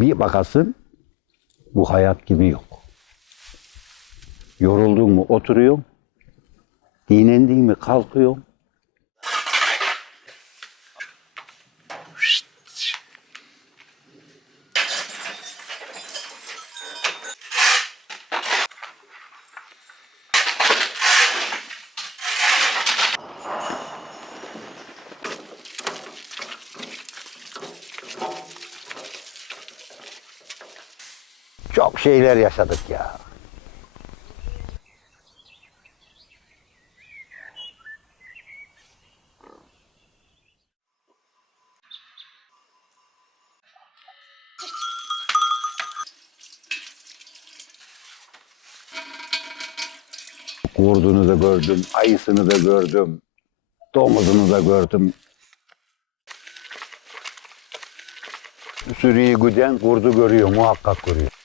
Bir bakasın bu hayat gibi yok. Yoruldun mu oturuyorsun. Dinlendin mi kalkıyorsun. Çok şeyler yaşadık ya. Kurdunu da gördüm, ayısını da gördüm, domuzunu da gördüm. Sürüyü güden kurdu görüyor, muhakkak görüyor.